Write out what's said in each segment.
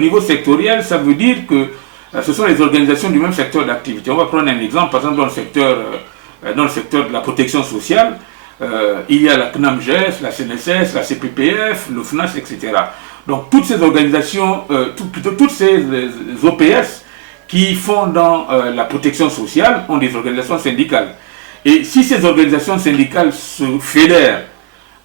niveau sectoriel, ça veut dire que ce sont les organisations du même secteur d'activité. On va prendre un exemple, par exemple dans le secteur de la protection sociale, il y a la CNAMGS, la CNSS, la CPPF, le FNAS, etc. Donc toutes ces organisations, toutes ces OPS qui font dans la protection sociale ont des organisations syndicales. Et si ces organisations syndicales se fédèrent,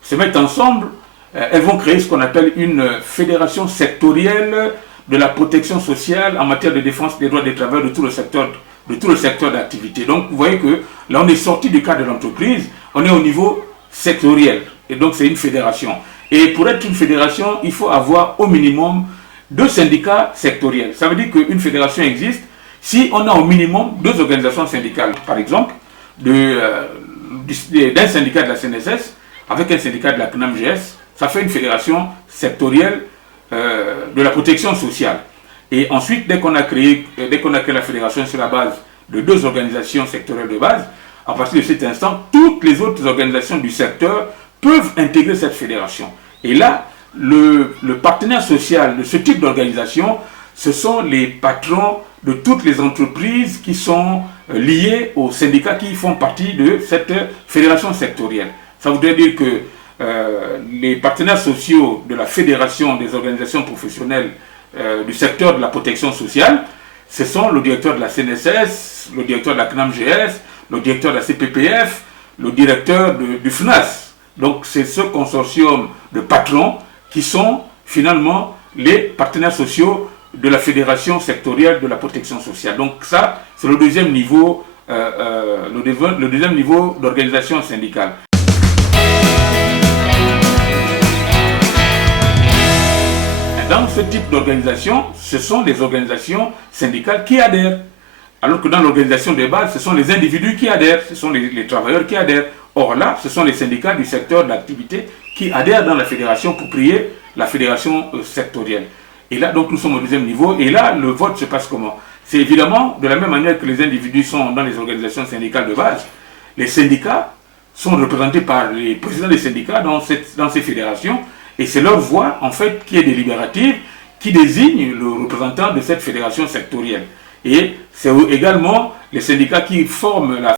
se mettent ensemble, elles vont créer ce qu'on appelle une fédération sectorielle de la protection sociale en matière de défense des droits des travailleurs de tout le secteur d'activité. Donc vous voyez que là on est sorti du cadre de l'entreprise, on est au niveau sectoriel. Et donc c'est une fédération. Et pour être une fédération, il faut avoir au minimum 2 syndicats sectoriels. Ça veut dire qu'une fédération existe si on a au minimum 2 organisations syndicales. Par exemple, d'un syndicat de la CNSS avec un syndicat de la CNAMGS, ça fait une fédération sectorielle de la protection sociale. Et ensuite, dès qu'on a créé la fédération sur la base de 2 organisations sectorielles de base, à partir de cet instant, toutes les autres organisations du secteur peuvent intégrer cette fédération. Et là, le partenaire social de ce type d'organisation, ce sont les patrons de toutes les entreprises qui sont liées aux syndicats qui font partie de cette fédération sectorielle. Ça voudrait dire que les partenaires sociaux de la fédération des organisations professionnelles du secteur de la protection sociale, ce sont le directeur de la CNSS, le directeur de la CNAMGS, le directeur de la CPPF, le directeur du FNAS. Donc c'est ce consortium de patrons qui sont finalement les partenaires sociaux de la fédération sectorielle de la protection sociale. Donc ça, c'est le deuxième niveau, le deuxième niveau d'organisation syndicale. Dans ce type d'organisation, ce sont des organisations syndicales qui adhèrent. Alors que dans l'organisation de base, ce sont les individus qui adhèrent, ce sont les travailleurs qui adhèrent. Or là, ce sont les syndicats du secteur d'activité qui adhèrent dans la fédération pour créer la fédération sectorielle. Et là, donc, nous sommes au deuxième niveau. Et là, le vote se passe comment? C'est évidemment de la même manière que les individus sont dans les organisations syndicales de base. Les syndicats sont représentés par les présidents des syndicats dans ces fédérations. Et c'est leur voix, en fait, qui est délibérative, qui désigne le représentant de cette fédération sectorielle. Et c'est également les syndicats qui forment la